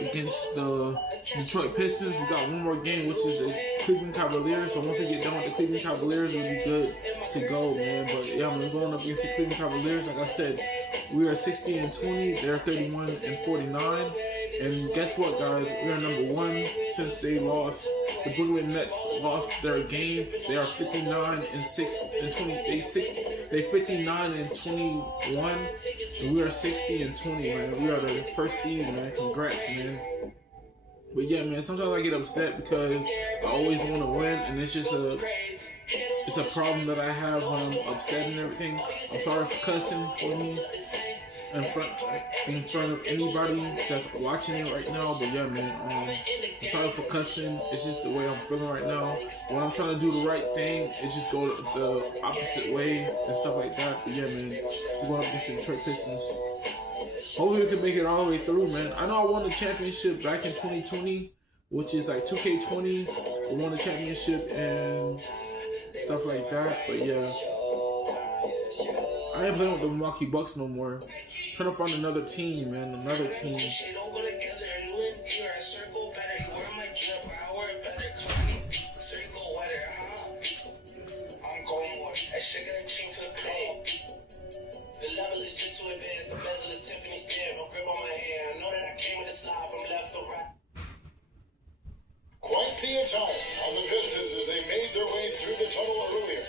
against the Detroit Pistons. We got one more game, which is the Cleveland Cavaliers. So once we get done with the Cleveland Cavaliers, it'll be good to go, man. But yeah, I'm going up against the Cleveland Cavaliers. Like I said, we are 60-20. They're 31-49. And guess what, guys? We are number one since they lost. The Brooklyn Nets lost their game. They are 59-20. They 59-21, and we are 60-20, man. We are the first seed, man. Congrats, man. But yeah, man. Sometimes I get upset because I always want to win, and it's just a problem that I have when I'm upset and everything. I'm sorry for cussing for me in front of anybody that's watching it right now. But yeah, man, I'm sorry for cussing. It's just the way I'm feeling right now. When I'm trying to do the right thing, it just go the opposite way and stuff like that. But yeah, man, we're going up against the Detroit Pistons. Hopefully we can make it all the way through, man. I know I won the championship back in 2020, which is like 2K20. We won the championship and stuff like that. But yeah, I ain't playing with the Milwaukee Bucks no more. Trying to find another team, man. Another team. Quite the attire on the Pistons as they made their way through the tunnel earlier.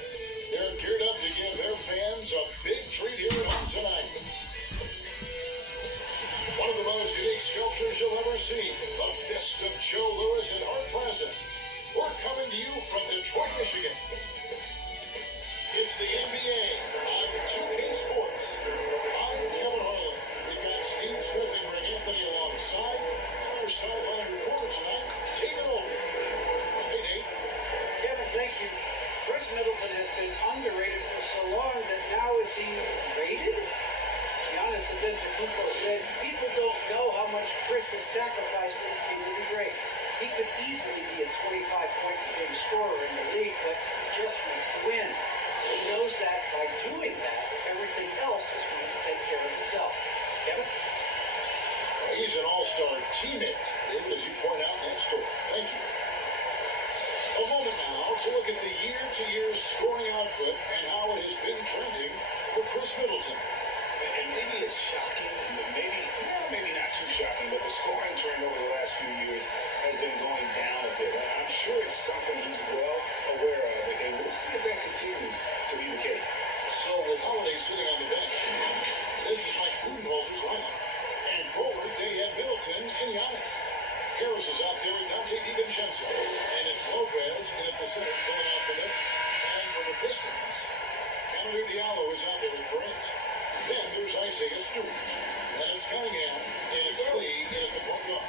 They're geared up to give their fans a big treat here at home tonight. One of the most unique sculptures you'll ever see, the fist of Joe Louis and Art Plaza. We're coming to you from Detroit, Michigan. It's the NBA on 2K Sports. I'm Kevin Harlan. We've got Steve Smith and Greg Anthony alongside. Our sideline reporter tonight, David Olden. Hey, Dave. Kevin, thank you. Chris Middleton has been underrated for so long that now is he rated? Giannis Antetokounmpo said, people don't know how much Chris has sacrificed for this team to be great. He could easily be a 25-point-per-game scorer in the league, but he just wants to win. He knows that by doing that, everything else is going to take care of itself. Kevin? He's an all-star teammate, David, as you point out in that story. Thank you. A moment now to look at the year-to-year scoring output and how it has been trending for Chris Middleton. And maybe it's shocking, maybe not too shocking, but the scoring trend over the last few years has been going down a bit. I'm sure it's something he's well aware of, and we'll see if that continues to be the case. So with Holiday sitting on the bench, this is Mike Budenholzer's lineup. And forward, they have Middleton and Giannis. Harris is out there with Dante DiVincenzo. And it's Lopez in at the center, filling out the net. And for the Pistons, Hamidou Diallo is out there with Brent. Then there's Isaiah Stewart. And it's Cunningham, and it's Lee in at the point guard.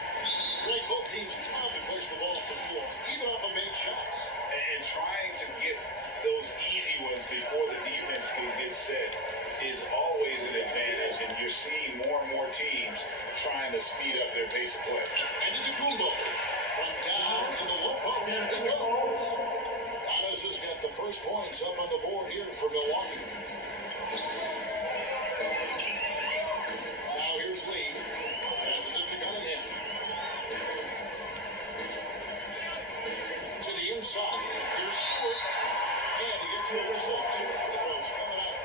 Greg, both teams proud to push the ball up the floor, even off of made shots. And trying to get those easy ones before the defense can get set is always an advantage, and you're seeing more and more teams trying to speed up their pace of play. And Antetokounmpo from down in the low post. It goes. Giannis has got the first points up on the board here for Milwaukee. Now here's Lee. Passes it to Cunningham. To the inside. Here's Stewart. And he gets the result. 2 free throws coming up.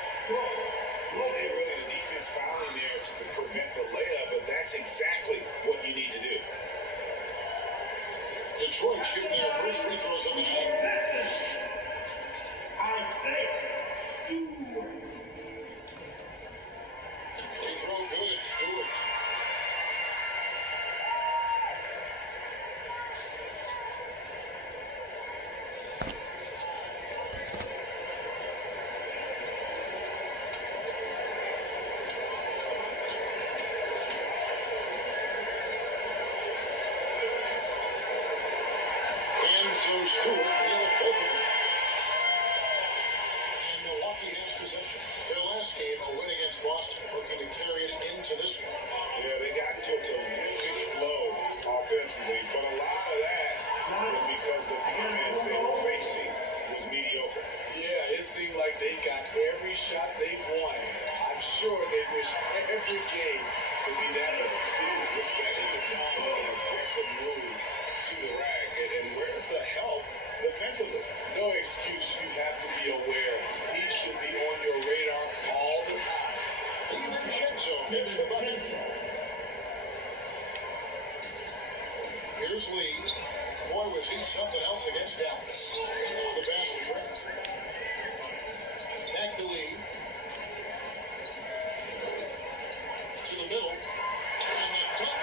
And really the defense fouling there to prevent the layup, but that's exactly what you need to do. Detroit shooting their first free throws of the night. Free throw good. Stewart. So Stewart nailed both of them. And Milwaukee has possession. Their last game, a win against Boston, looking to carry it into this one. Yeah, they got into a terrific flow offensively, but a lot of that was because the defense they were facing was mediocre. Yeah, it seemed like they got every shot they won. I'm sure they wish every game to be that way. The second to Tom Here's Lee. Boy, was he something else against Dallas. The basket brings. Back to Lee. To the middle. And the dunk.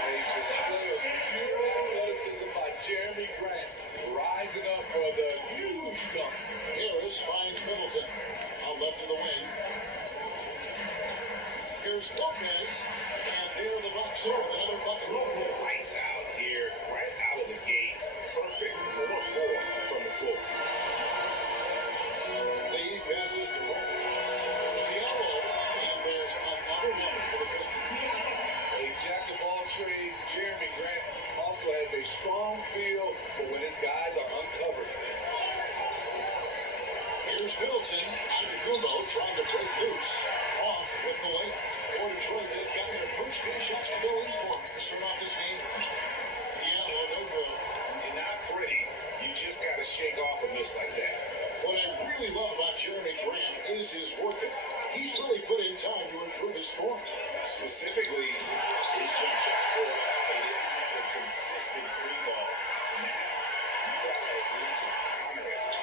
A display of pure athleticism by Jeremy Grant, rising up for the huge dunk. Harris finds Middleton. Out left of the wing. Here's Lopez. And there the Bucks with another bucket. Lights out here, right out of the gate. Perfect 4-4 from the floor. Lee passes to Grant. Diallo. And there's another one for the Pistons. A jack of all trades, Jeremy Grant also has a strong feel for when his guys are uncovered. Here's Middleton. Antetokounmpo trying to break loose. Off with the layup. For Detroit, they've got their first 3 shots to go in for to start off this game. Diallo, no good. And not pretty. You just got to shake off a miss like that. What I really love about Jeremy Grant is his work. He's really put in time to improve his scoring. Specifically, his jump shot for a consistent 3-ball. Now, you got to at least honor it.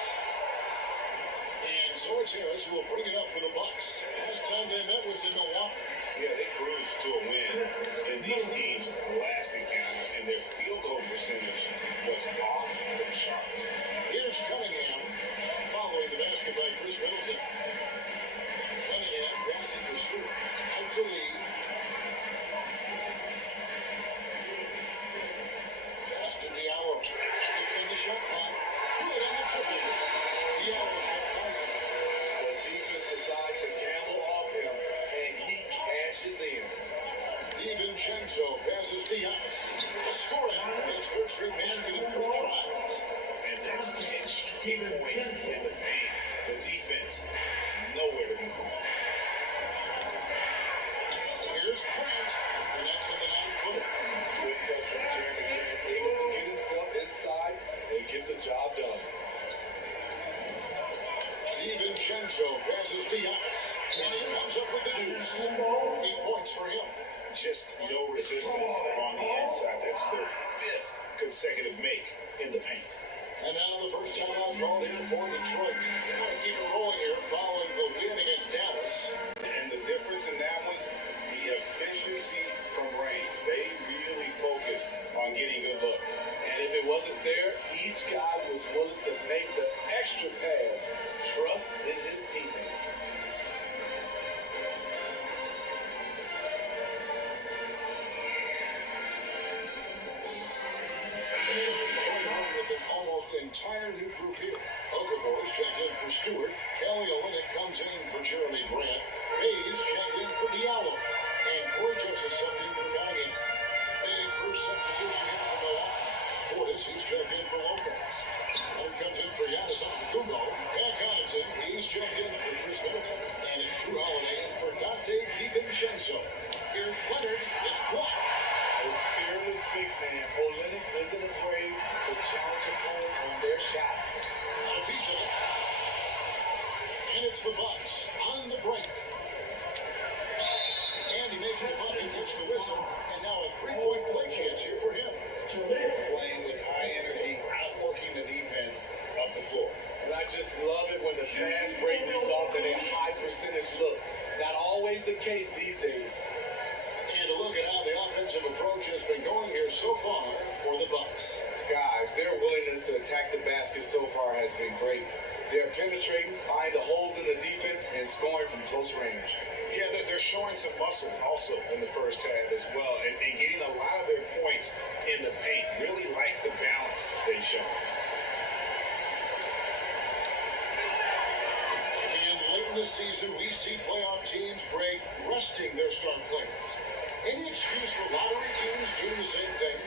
And so it's Harris who will bring it up for the Bucks. Last time they met was in Milwaukee. Yeah, they cruised to a win in these teams' last encounter, and their field goal percentage was off the charts. Here's Cunningham following the basket by Chris Middleton. Cunningham passing to Stewart. Out to Lee. Pass to Diallo. 6 in the shot clock. Good on the triple. Diallo's got 5. The defense decides to gamble off him, and he cashes in. DiVincenzo passes to Giannis. Scoring his third straight basket in 3 tries. And that's 10 straight points in the paint. The defense, nowhere to be found. Here's Grant. And that's in the 9-footer. Good touch from Jeremy Grant, able to get himself inside and get the job done. DiVincenzo passes to Giannis. And he comes up with the deuce. 8 points for him. Just no resistance on the inside. That's their 5th consecutive make in the paint. And now the first timeout called here for Detroit. They want to keep it rolling here following the win against Dallas. And the difference in that one, the efficiency from range. They really focused on getting good looks. And if it wasn't there, each guy was willing to make the extra pass. Trust in his teammates. With an almost entire new group here. Okafor checked in for Stewart. Kelly Olynyk comes in for Jeremy Grant. Hayes checked in for Diallo. And Corey Joseph subbed in for Cunningham. Big first substitution in for Milwaukee. Portis, he's checked in for Lopez. Leonard comes in for Giannis Antetokounmpo. Pat Connaughton, he's checked in for Chris Middleton. And it's Drew Holiday in for Dante DiVincenzo. Here's Leonard. It's blocked. A fearless big man, Olynyk isn't afraid to challenge opponents on their shots. On a piece of it. And it's the Bucks on the break. And he makes the bucket, gets the whistle, and now a 3-point play chance here for him. Playing with high energy, outworking the defense up the floor. And I just love it when the fast break results in a high percentage look. Not always the case these days. And a look at how the offensive approach has been going here so far for the Bucks. Guys, their willingness to attack the basket so far has been great. They're penetrating, finding the holes in the defense, and scoring from close range. Yeah, they're showing some muscle also in the first half as well, and getting a lot of their points in the paint. Really like the balance they've shown. And late in the season, we see playoff teams break, resting their star players. Any excuse for lottery teams doing the same thing?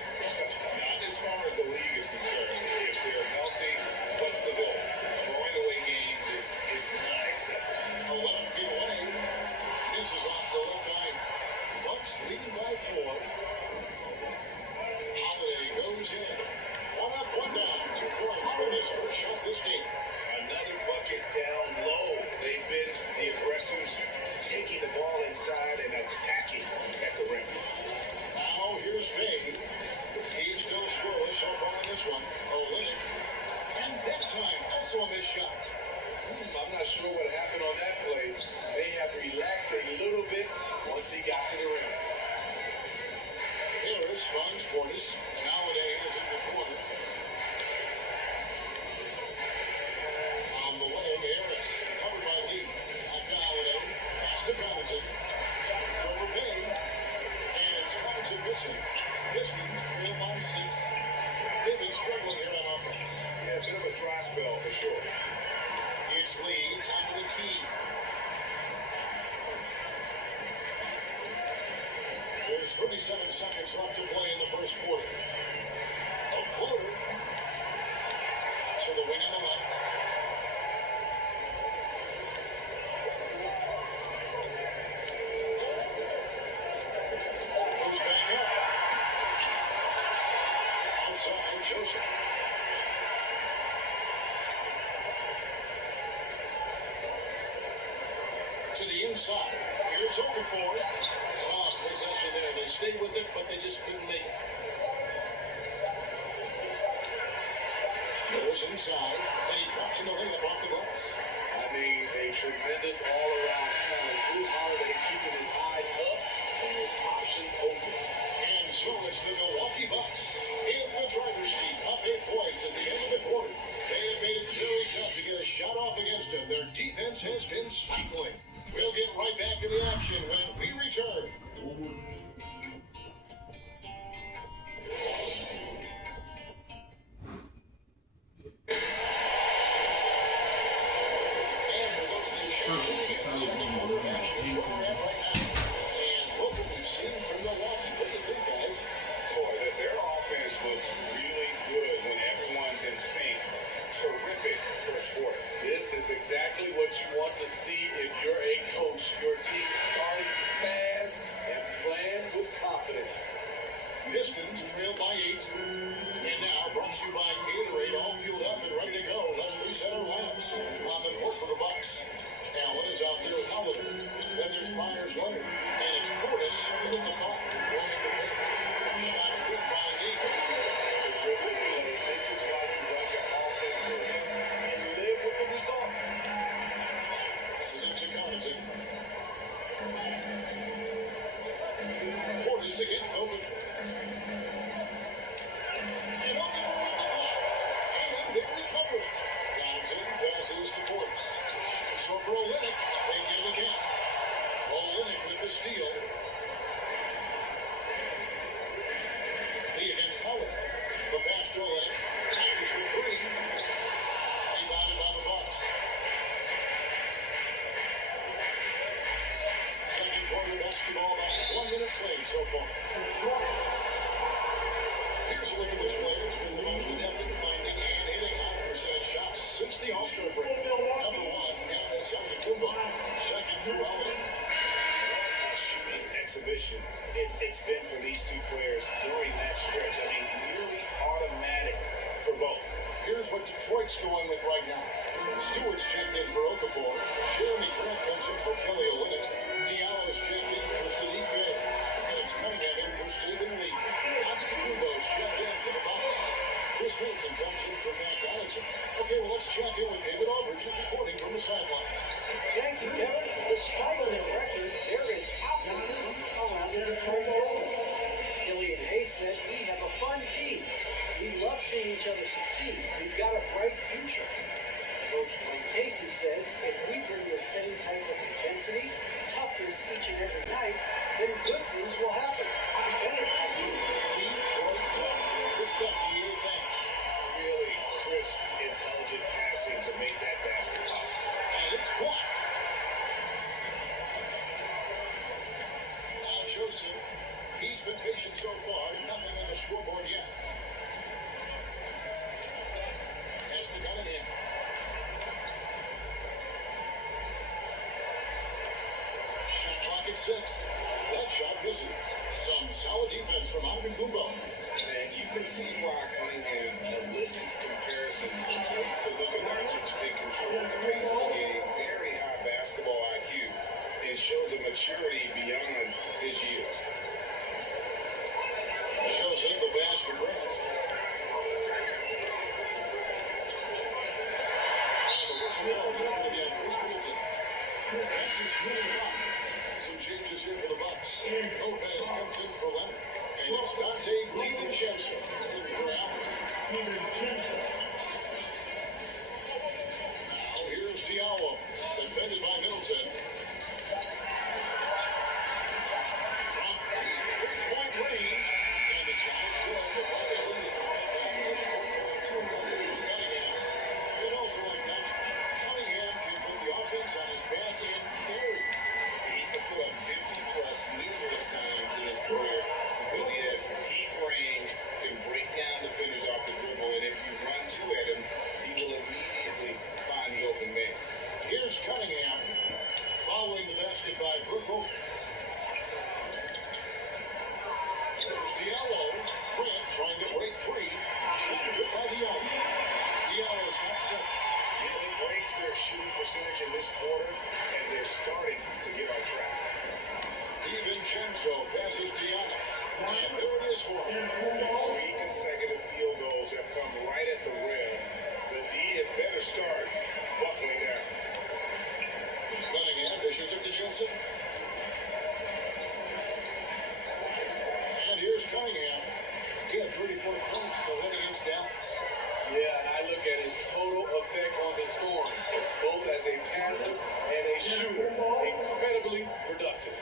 Not as far as the league is concerned. If they're healthy, what's the goal? Throwing away games is not acceptable. 11 feet away. Misses off the left eye. Bucks leading by 4. Holiday goes in. 1 up, 1 down. 2 points for this first shot this game. Another bucket down low. They've been the aggressors, taking the ball inside and attacking at the rim. Now here's this one. Olynyk. And that time, also a missed shot. I'm not sure what happened on that play. They have relaxed a little bit once he got to the rim. Harris finds Portis. Nowadays is in the corner. On the leg, Harris. Covered by Lee. Back to Holiday. Pass to Covington. Over Bay. And it's Covington missing. Pistons trail by 6. They've been struggling here on offense. Yeah, a bit of a dry spell for sure. It's Lee. Time to the key. There's 37 seconds left to play in the first quarter. A floater to the wing on the left. Goes back up. Outside, Joseph. To the inside. Here's Okafor. Tough possession there. They stayed with it, but they just couldn't make it. Goes inside, and he drops in the layup off the glass. I mean, a tremendous all-around talent. Drew Holiday keeping his eyes up and his options open. And so it's the Milwaukee Bucks in the driver's seat, up 8 points at the end of the quarter. They have made it very tough to get a shot off against them. Their defense has been stifling. We'll get right back to the action when we return. And for those of you tuning in, second quarter action is where we're at right now. And look what we've seen from Milwaukee. What do you think, guys? Boy, their offense looks really good when everyone's in sync. Terrific first quarter. This is exactly what you want to see if you're a coach. Your team starting fast and playing with confidence. Pistons trail by 8. And now brought to you by Gatorade, all fueled up and ready to go. Let's reset our lineups. On the court for the Bucks. Allen is out there with Holiday. Then there's Myers Leonard. And it's Portis in the 5. Running the paint. Shots good by Lee. This is why you run your offense and live with the results. This is into Covington. Portis against Okafor. And Okafor with the block. And they recover it. Covington passes to Portis. So for Olynyk, they get it again. Olynyk with the steal. Lee against Howard. The pass to Olynyk. Fires the 3. Rebounded by the Bucks. Second quarter basketball, about 1 minute played so far. Here's a look at which players with the most adept at finding and hitting 100% shots since the All-Star break. Number 1, Giannis Antetokounmpo. Second, Drew Holiday. Shooting exhibition it's been for these two players during that stretch. I mean, nearly automatic for both. Here's what Detroit's going with right now. Stewart's checked in for Okafor. Jeremy Grant comes in for Kelly Olynyk. Diallo's checked in for Sadiq Bey. And it's Cunningham in for Saban Lee. Antetokounmpo's checked in for the Bucks. Chris Middleton comes in for Matt Donaldson. Okay, well, let's check in with David Aldridge, who's reporting from the sideline. Thank you, Kevin. Despite their record, there is optimism around the Detroit Pistons. Killian Hayes said, "We have a fun team. We love seeing each other succeed. We've got a bright future." Coach Mike Casey says, "If we bring the same type of intensity, toughness each and every night, then good things will happen." Detroit tough. Good stuff to you. Thanks. Really crisp, intelligent passing to make that basket possible. And it's blocked. Now Joseph, he's been patient so far. Nothing on the scoreboard yet. Has to gun it in. Shot clock at 6. That shot misses. Some solid defense from Antetokounmpo. And you can see why Cunningham elicits comparisons to Luka Doncic's big control of the pace of the game, very high basketball IQ, and shows a maturity beyond his years. Shows us the pass to Grant. That's his 25. Some changes here for the Bucks. Lopez comes in for Leonard. And it's Dante DiVincenzo in for Allen. Now here's Diallo. Defended by Middleton. From three-point range. And it's out good. The Bucks lead is Cunningham. And also like that, Cunningham can put the offense on his back and carry. He can put up 50-plus numerous times in his career because he has deep range, can break down defenders off the dribble, and if you run two at him, he will immediately find the open man. Here's Cunningham following the basket by Brook Lopez. There's Diallo. Grant trying to break free. Shot good by Diallo. Diallo's got set. They've raised their shooting percentage in this quarter, and they're starting to get on track. DiVincenzo passes Giannis. And there it is for him. 3 consecutive field goals have come right at the rim. The D had better start buckling down. Cunningham dishes it to Jensen. And here's Cunningham. He had 34 points in the win against Dallas. Yeah, and I look at his total effect on the scoring, both as a passer and a shooter. Incredibly productive.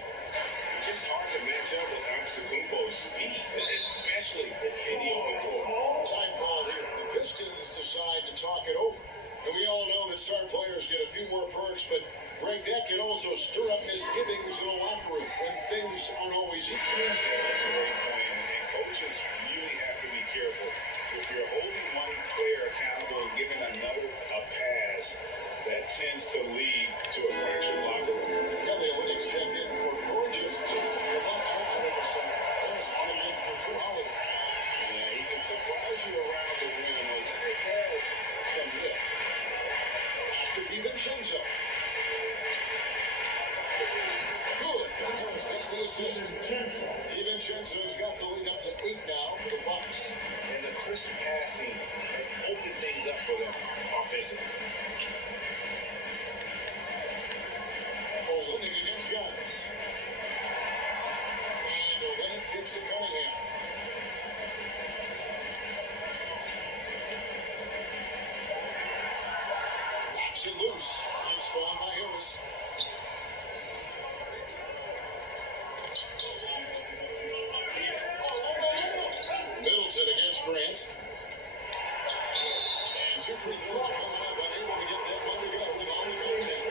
It's hard to match up with Antetokounmpo's speed, especially in the open court. Time call here. The Pistons decide to talk it over. And we all know that star players get a few more perks, but Greg, that can also stir up misgivings in a locker room when things aren't always equal. That's a great point, and coaches really have to be careful. If you're holding one player accountable and giving another a pass, that tends to lead to a fractured locker room. Kelly Olynyk's checked in for gorgeous. The Bucks also have a center. There's checked in for Drew Holiday. Yeah, he can surprise you around the rim, and he has some lift. After DiVincenzo. Good. That's the assist. DiVincenzo's got the lead up to 8 now for the Bucks. And the crisp passing has opened things up for them offensively. Olynyk against Giannis. And Olynyk kicks to Cunningham. Knocks it loose. It's spawned by Harris. Middleton against Grant. And 2 free throws coming up. Unable to get that one to go with all the contact.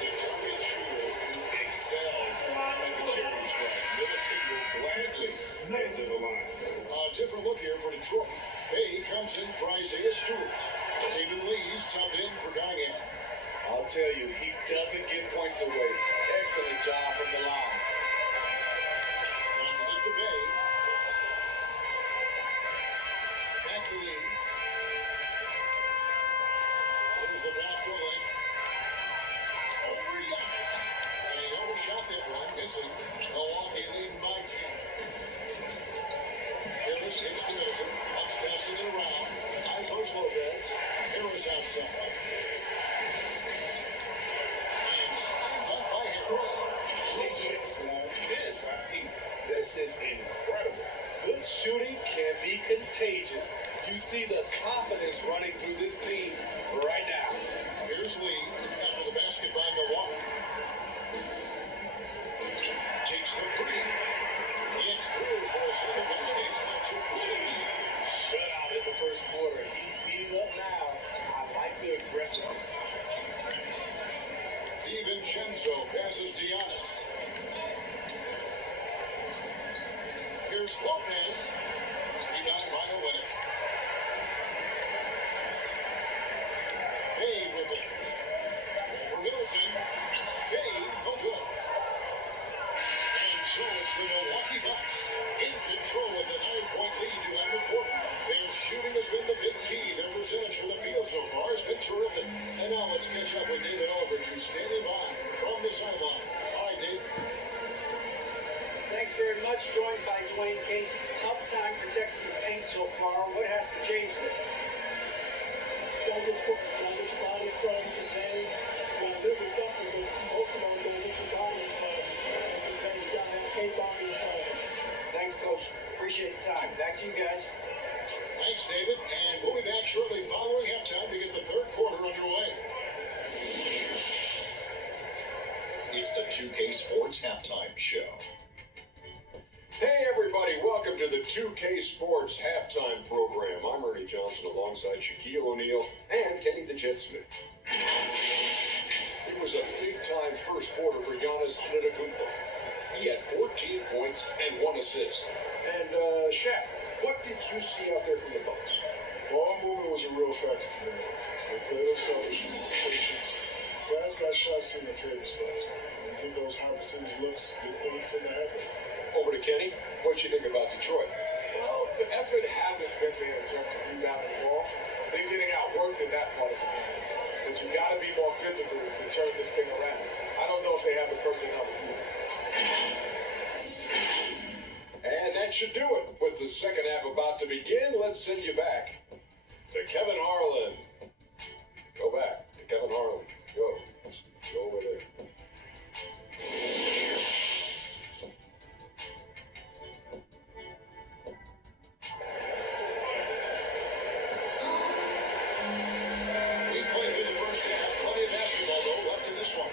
The target shooter who excels at the charity stripe. Middleton will gladly head to the line. A different look here for Detroit. Bay comes in for Isaiah Stewart. Stephen Lee subbed in for Cunningham. I'll tell you, he doesn't give points away. Excellent job from the line. Passes it to Bay. Back to Lee. There's the pass to Link. Over Giannis. And he overshot that one, missing. Milwaukee leading by 10. Harris hits the Middleton. Bucks passing it around. High post Lopez. Harris outside. And slammed up by Harris. This is incredible. Good shooting can be contagious. You see the confidence running through this team right now. Here's Lee after the basket by Milwaukee. Takes the three. Gets through for a second, but he stays not 2 for 6. Shut out in the first quarter. He's heating up now. I like the aggressiveness. DiVincenzo passes Giannis. Here's Lopez. Rebound by Olynyk. Bay with it. For Middleton. Bay, no good. And so it's the Milwaukee Bucks in control with a 9-point lead to end the quarter. Their shooting has been the big key. Their percentage from the field so far has been terrific. And now let's catch up with David Aldridge, who's standing by from the sideline. All right, Dave. Thanks very much. Joined by Dwayne Casey. Tough time protecting the paint so far. What has to change there? Don't just body trying to contain. Now, this is something that tape on me. Thanks, Coach. Appreciate the time. Back to you guys. Thanks, David. And we'll be back shortly following halftime to get the third quarter underway. It's the 2K Sports Halftime Show. Hey everybody, welcome to the 2K Sports Halftime Program. I'm Ernie Johnson alongside Shaquille O'Neal and Kenny the Jet Smith. It was a big-time first quarter for Giannis Antetokounmpo. He had 14 points and 1 assist. And Shaq, what did you see out there from the Bucks? Ball movement was a real factor for them. They played unselfish, patient. Guys got shots in their favorite spots. And get those high percentage looks, good things tend to happen. Over to Kenny. What you think about Detroit? Well, the effort hasn't been there in terms of rebounding the ball. They're getting outworked in that part of the game. But you got to be more physical to turn this thing around. I don't know if they have the personnel to do that. And that should do it. With the second half about to begin, let's send you back to Kevin Harlan. Go back to Kevin Harlan. Go over there. We played through the first half. Plenty of basketball, though, left in this one.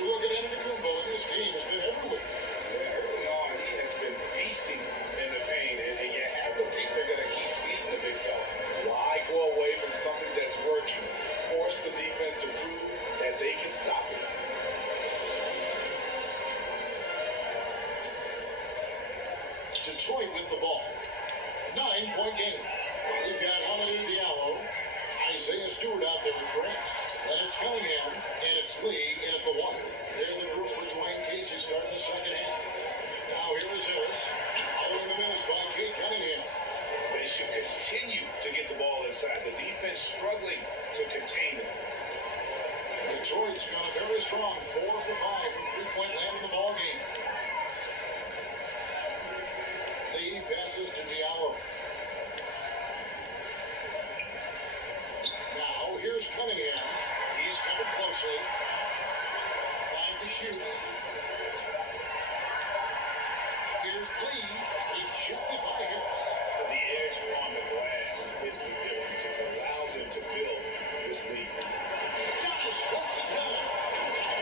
You look at Antetokounmpo, and this team has been everywhere. Yeah, early on, he has been feasting in the paint, and you have to think they're going to keep feeding the big fella. Why go away from something that's working? Force the defense to prove that they can stop it. Detroit with the ball. 9-point game. We've got Hamidou Diallo, Isaiah Stewart out there with Grant. Then it's Cunningham, and it's Lee in at the 1. They're the group for Dwayne Casey starting the second half. Now here is Harris. Following the miss by Kate Cunningham. They should continue to get the ball inside. The defense struggling to contain them. Detroit's got a very strong 4 for 5 from three-point land in the ball game. Lee passes to Diallo. Now here's Cunningham. He's covered closely. Trying to shoot. Here's Lee. Rejected by Harris. The edge on the glass is the difference. It's allowed them to build this lead. Giannis puts it down.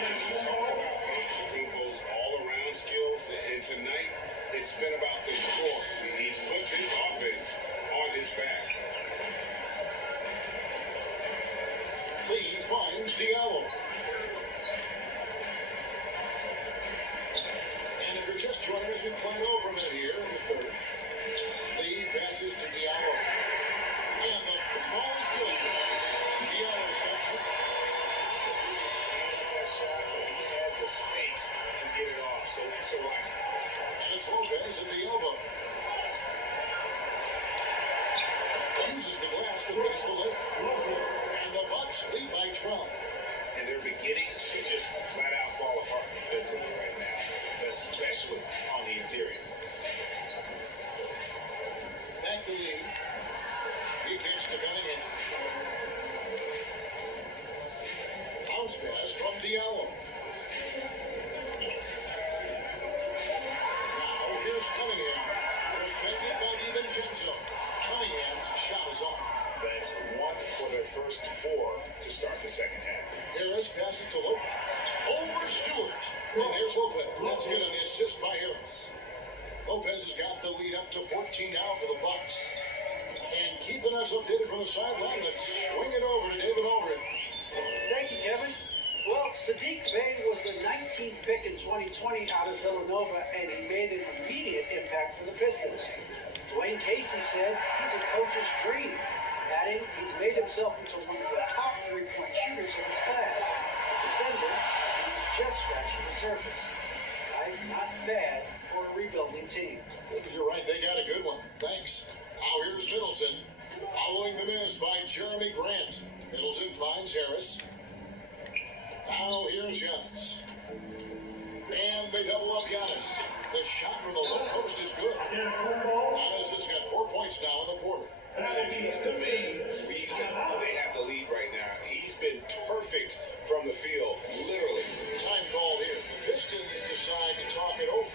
You talk about Antetokounmpo's all-around skills, and tonight it's been about the score. He's put this offense on his back. Lee finds Diallo. And if you're just joining us, we play over a minute here in the third. Lee passes to Diallo. And the ball is good. Diallo starts it. That shot, but he had the space to get it off. So right. And it's Lopez at the elbow. Uses the glass to finish the layup. And the Bucks lead by 12. And they're beginning to just flat out fall apart defensively right now, especially on the interior. Back to Lee. He kicks to Cunningham. Bounce pass from Diallo. Now here's Cunningham. Defended by DiVincenzo. Cunningham's shot is off. That's 1 for their first 4 to start the second half. Harris passes to Lopez. Over Stewart. And there's Lopez. That's good on the assist by Harris. Lopez has got the lead up to 14 now for the Bucks. And keeping us updated from the sideline, let's swing it over to David Aldridge. Thank you, Kevin. Well, Sadiq Bey was the 19th pick in 2020 out of Villanova, and he made an immediate impact for the Pistons. Dwayne Casey said he's a coach's dream, adding he's made himself into one of the top three-point shooters of his class. A defender, and he's just scratching the surface. Guys, not bad for a rebuilding team. You're right, they got a good one. Thanks. Now here's Middleton. Following the miss by Jeremy Grant. Middleton finds Harris. Now here's Giannis. And they double up Giannis. The shot from the low post is good. Giannis has got 4 points now in the quarter. And he's the main reason they have the lead right now. He's been perfect from the field, literally. Time called here. The Pistons decide to talk it over.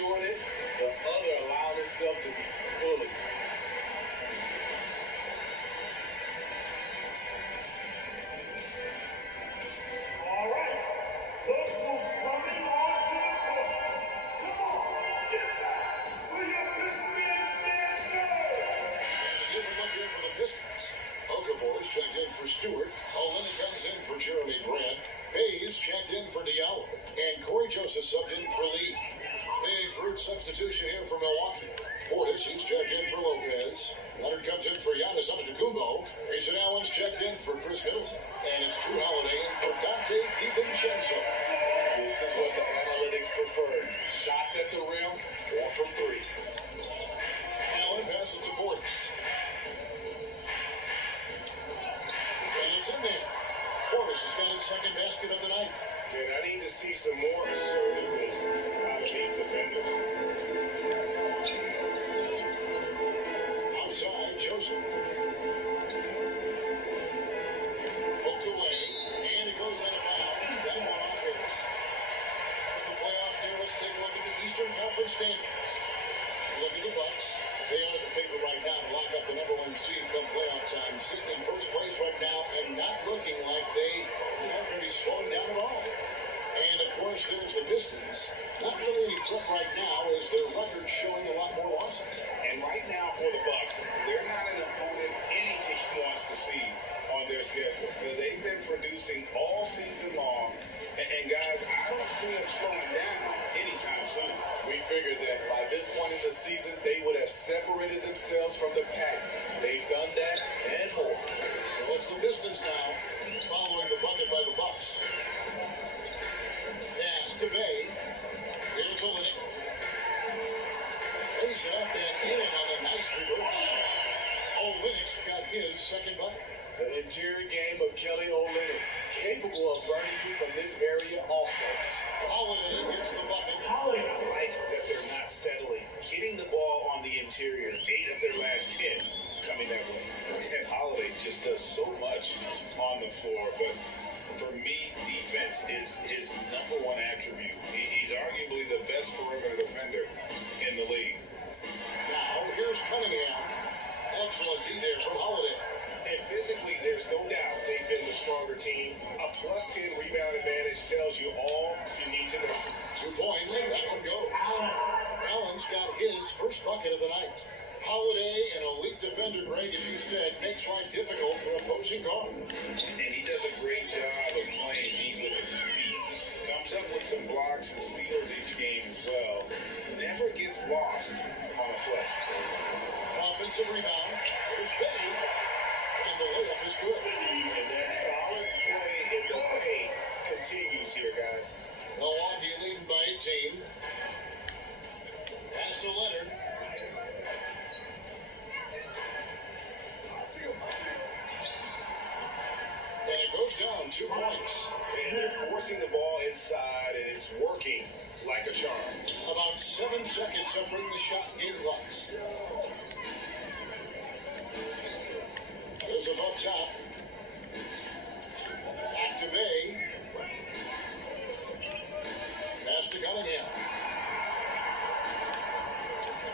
short it, the other allowed itself to be bullied. All right. Look who's coming onto the court. Come on, get back for your Pistons dancer. And a different look here for the Pistons. Okafor is checked in for Stewart. Olenek comes in for Jeremy Grant. Bays checked in for Diallo. And Corey Joseph subbed in for Lee. Big root substitution here for Milwaukee. Portis, he's checked in for Lopez. Leonard comes in for Giannis Antetokounmpo. Grayson Allen's checked in for Chris Middleton. And it's Drew Holiday in for Dante DiVincenzo. This is what the analytics prefer. Shots at the rim, 1 from 3. Allen passes to Portis. And it's in there. Portis has got his second basket of the night. And I need to see some more assertiveness out of these defenders. Outside, Joseph. Poked away, and it goes out of bounds. That one on Harris. As the playoffs here, let's take a look at the Eastern Conference standings. Look at the Bucks. They are at the paper right now to lock up the number 1 seed come playoff time. Sitting in first place right now and not looking like they are going to be slowing down at all. And of course, there's the Pistons. Not really any threat right now as their record showing a lot more losses. And right now for the Bucks, they're not an opponent any team wants to see on their schedule. They've been producing all season long. And guys, I don't see them slowing down anytime soon. We figured that by this point in the season, they would have separated themselves from the pack. They've done that and more. So it's the Pistons now, following the bucket by the Bucks. Pass to Bay. Here's Olenek. Lays it up and in on a nice reverse. Olenek's got his second bucket. The interior game of Kelly Olynyk, capable of burning you from this area also. Holiday gets the bucket. I like that they're not settling. Getting the ball on the interior, 8 of their last 10 coming that way. And Holiday just does so much on the floor. But for me, defense is his number 1 attribute. He's arguably the best perimeter defender in the league. Now, here's Cunningham. Excellent D there from Holiday. And physically, there's no doubt they've been the stronger team. A plus 10 rebound advantage tells you all you need to know. 2 points, that one goes. Allen's got his first bucket of the night. Holiday, an elite defender, Greg, as you said, makes life difficult for opposing guard. And he does a great job of playing deep with his feet. Comes up with some blocks and steals each game as well. Never gets lost on a play. Offensive rebound. Here's Bay. And the layup is good. And that solid play in the paint continues here, guys. Milwaukee leading by 18. Pass to Leonard. And it goes down 2 points. And they're forcing the ball inside, and it's working like a charm. About 7 seconds separating the shot game clocks. There's a up top. Back to Bay. Pass to Cunningham.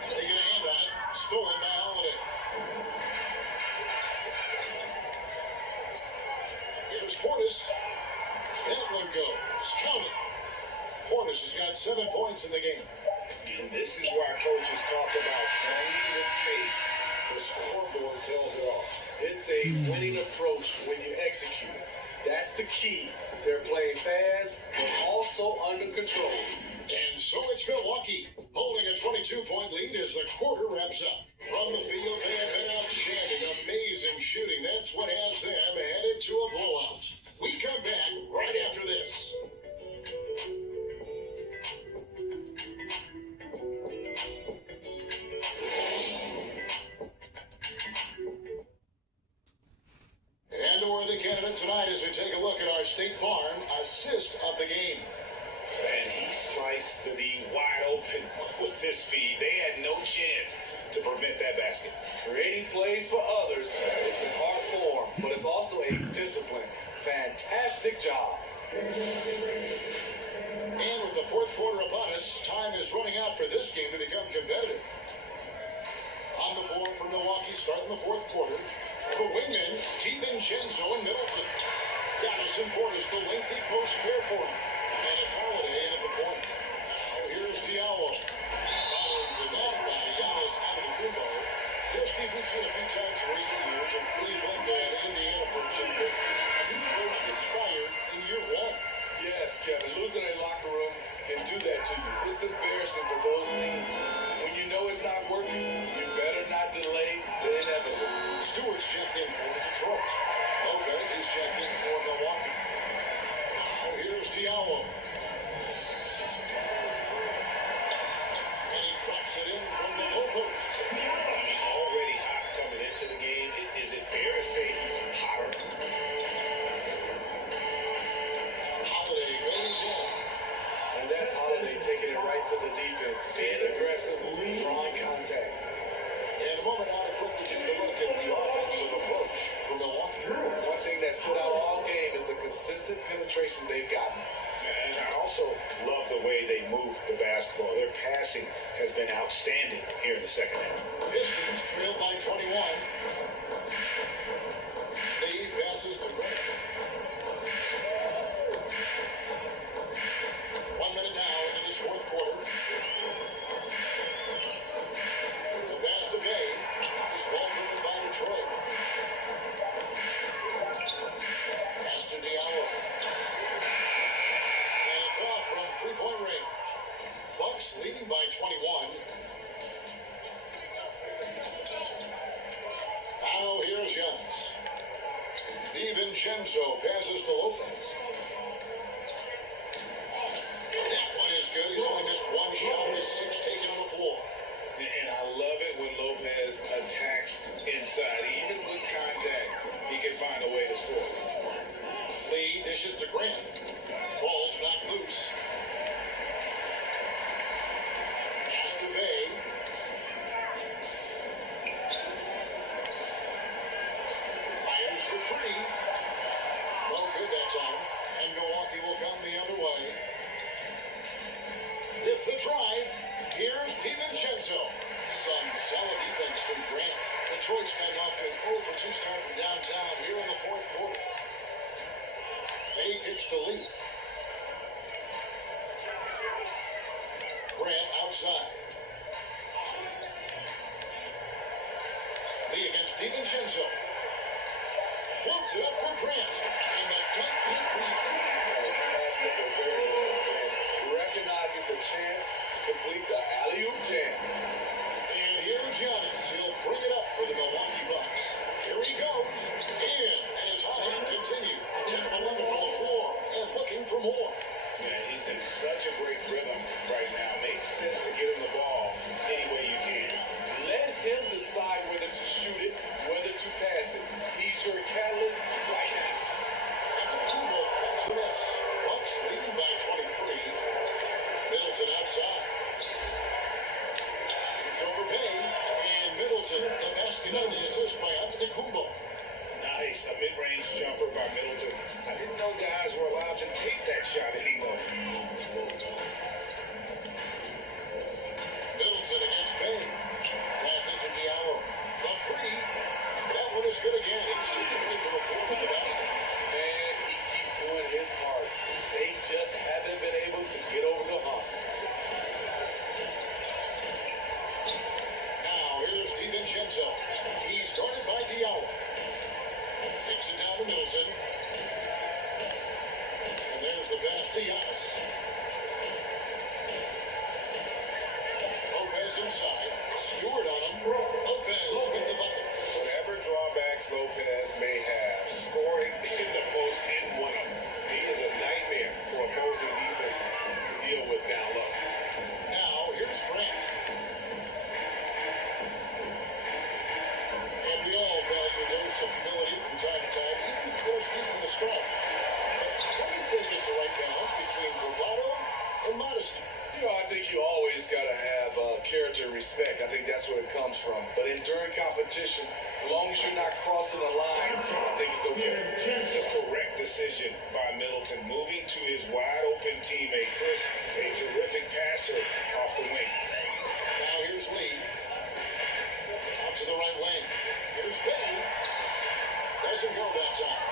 They get a hand on it. Stolen by Holiday. Here's Portis. That one goes. Count it. Portis has got 7 points in the game. And this is why coaches talk about playing with pace. The scoreboard tells it all. It's a winning approach when you execute. That's the key. They're playing fast, but also under control. And so it's Milwaukee, holding a 22-point lead as the quarter wraps up. From the field, they have been outstanding, amazing shooting. That's what has them headed to a blowout. We come back right after this. And a worthy candidate tonight as we take a look at our State Farm assist of the game. And he sliced the D wide open with this feed. They had no chance to prevent that basket. Creating plays for others, it's an art form, but it's also a discipline. Fantastic job. And with the fourth quarter upon us. Time is running out for this game to become competitive. On the board for Milwaukee, starting the fourth quarter. The wingman, DiVincenzo and Middleton. Giannis and Portis, the lengthy post pair for him. And it's Holiday in at the point. Now here's Diallo. Following the miss by Giannis Antetokounmpo. Here's Steve, we've seen a few times in recent years in Cleveland and Indiana, for example. A new coach gets fired in year one. Yes, Kevin, losing a locker room can do that to you. It's embarrassing for those teams. When you know it's not working, you better not delay the inevitable. Stewart's checked in for Detroit. Lopez is checked in for Milwaukee. Now here's Diallo. And he drops it in from the low post. He's already hot coming into the game. Is it fair to say he's hotter? Holiday goes in. And that's Holiday taking it right to the defense. Being aggressive, drawing contact. And a moment now to quickly take a look at the offensive approach for Milwaukee. One thing that stood out all game is the consistent penetration they've gotten. And I also love the way they move the basketball. Their passing has been outstanding here in the second half. Pistons trailed by 21. Lee passes to Brett. 1 minute now into this fourth quarter. The pass to Bay is well driven by Detroit. Pass to Diallo. And it's off from three-point range. Bucks leading by 21. Now here's Giannis. DiVincenzo passes to Lopez. That one is good. He's only missed one shot. His 6 taken on the floor. And I love it when Lopez attacks inside. Even with contact, he can find a way to score. Lee dishes to Grant. Ball's not loose. Pass to Bay. Fires for three. No good that time. And Milwaukee will come the other way. With the drive, here's DiVincenzo. Some solid defense from Grant. Detroit's gotten off to an 0-for-2 start from downtown here in the fourth quarter. Bay kicks to Lee. Grant outside. Lee against DiVincenzo. Floats it up for Grant. And the tight three. Fantastic awareness, man. Recognizing the chance to complete the alley-oop jam. And here's Giannis. He'll bring it up for the Milwaukee Bucks. Here he goes. In. And his hot hand continues. 10 of 11 from the floor. And looking for more. Man, he's in such a great rhythm right now. Makes sense to get him the ball any way you can. Let him decide whether to shoot it, whether to pass it. He's your catalyst right now. Antetokounmpo picks the miss. Bucks leading by 23. Middleton outside. It's over Bay. And Middleton, the basket on the assist by Antetokounmpo. Nice. A mid-range jumper by Middleton. I didn't know guys were allowed to take that shot anymore. Middleton against Bay. Pass into Diallo. The three. That one is good again. He's 6 away from the floor to the basket. And he keeps doing his part. They just haven't been able to get over the hump. Now here's DiVincenzo. He's guarded by Diallo. Kicks it down to Middleton. And there's the pass to Giannis. Lopez inside. Stewart on him. Lopez with the bucket. Whatever drawbacks Lopez may have, scoring in the post isn't one of them. He is a nightmare for opposing defenses to deal with down low. Now here's Grant. And we all value a dose of humility from time to time, even if we're from the start. But what do you think is the right balance between bravado and modesty? You know, I think you always got to have character and respect. I think that's where it comes from. But during competition, as long as you're not crossing the line, I think it's okay. The correct decision by Middleton, moving to his wide open open teammate. Chris, a terrific passer off the wing. Now here's Lee. Out to the right wing. Here's Bay. Doesn't go that time.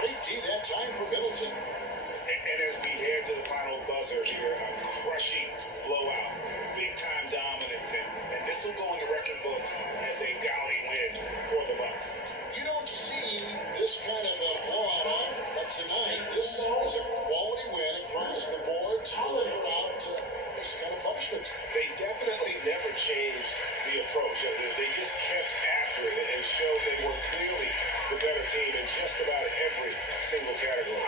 Great D that time for Middleton. And as we head to the final buzzer here, a crushing blowout, big-time dominance, and this will go in the record books as a gaudy win for the Bucks. You don't see this kind of a blowout often, but tonight this is a quality win across the board to deliver out this kind of punishment. They definitely never changed the approach. They just kept after it and showed they were clearly the better team in just about every single category.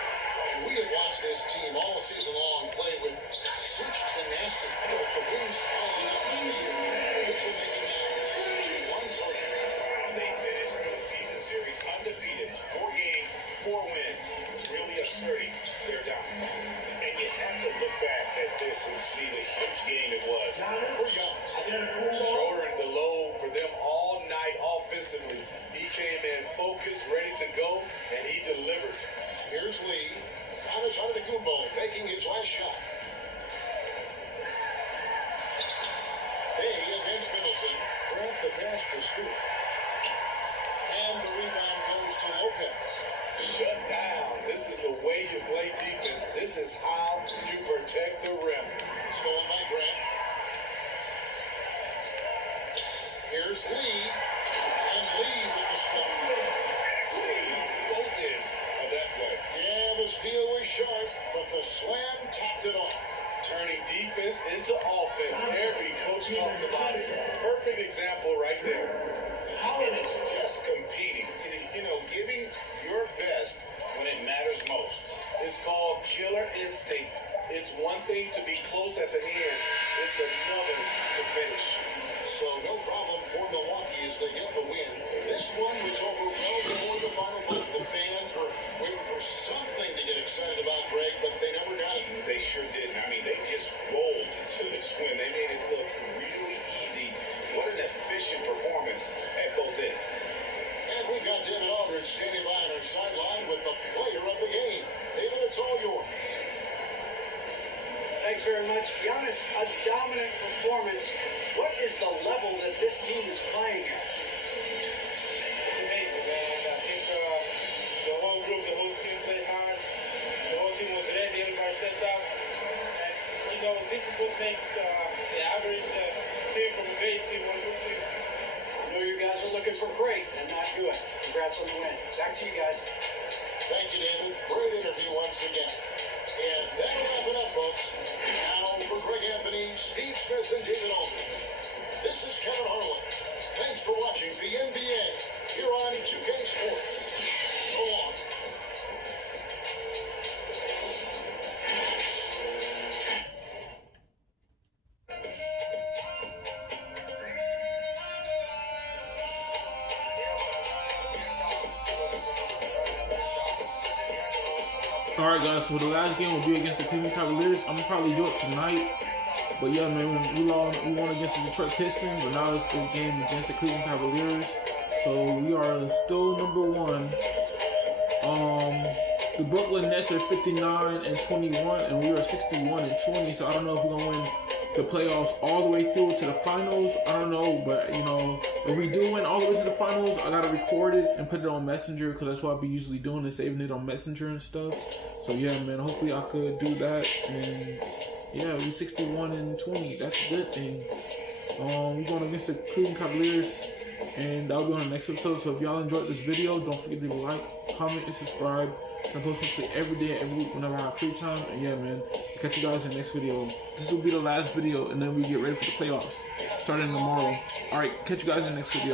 We have watched this team all season long play with such tenacity. The wins falling out of the year. This will make it now 6-1 total. They finished the season series undefeated. 4 games, 4 wins, really asserting their dominance. And you have to look back at this and see the huge game it was for Giannis. Shouldering the load for them all night offensively. He came in focused, ready to go, and he delivered. Here's Lee. Giannis Antetokounmpo making his last shot. Bay against Middleton. Grant the pass for Stewart. And the rebound goes to Lopez. Shut down. This is the way you play defense. This is how you protect the rim. Stolen by Grant. Here's Lee. And Lee with the stop. Both ends of that play. Yeah, the steal was sharp, but the slam topped it off. Turning defense into offense. Every coach talks about it. Perfect example right there. And it's just competing. Giving your best when it matters most. It's called killer instinct. It's one thing to be close at the end. It's another to finish. So no problem for Milwaukee as they get the win. This one was over well before the final buzzer. The fans were waiting for something to get excited about, Greg, but they never got it. They sure didn't. I mean, they just rolled to this win. They made it look really easy. What an efficient performance at both ends. And we've got David Aldridge standing by on our sideline with the player of the game. David, it's all yours. Thanks very much. Giannis, a dominant performance. What is the level that this team is playing at? It's amazing, man. I think the whole group, the whole team played hard. The whole team was ready. Everybody stepped up. And, this is what makes the average team from a great team one good team. I know you guys are looking for great and not good. Congrats on the win. Back to you guys. Thank you, David. Great interview once again. And that'll wrap it up, folks. Now for Greg Anthony, Steve Smith, and David Aldridge. This is Kevin Harlan. Thanks for watching the NBA here on 2K Sports. So long. Alright guys, so the last game will be against the Cleveland Cavaliers. I'm gonna probably do it tonight. But yeah, man, we won against the Detroit Pistons, but now it's the game against the Cleveland Cavaliers. So we are still number 1. The Brooklyn Nets are 59-21, and we are 61-20. So I don't know if we're gonna win the playoffs all the way through to the finals. I don't know, but if we do win all the way to the finals, I gotta record it and put it on Messenger, because that's what I be usually doing, is saving it on Messenger and stuff. So yeah, man, hopefully I could do that. And yeah, we 61-20. That's a good thing. We're going against the Cleveland Cavaliers, and that'll be on the next episode. So if y'all enjoyed this video, don't forget to like, comment, and subscribe. I post this every day, every week, whenever I have free time. And yeah, man, I'll catch you guys in the next video. This will be the last video, and then we get ready for the playoffs starting tomorrow. Alright, catch you guys in the next video.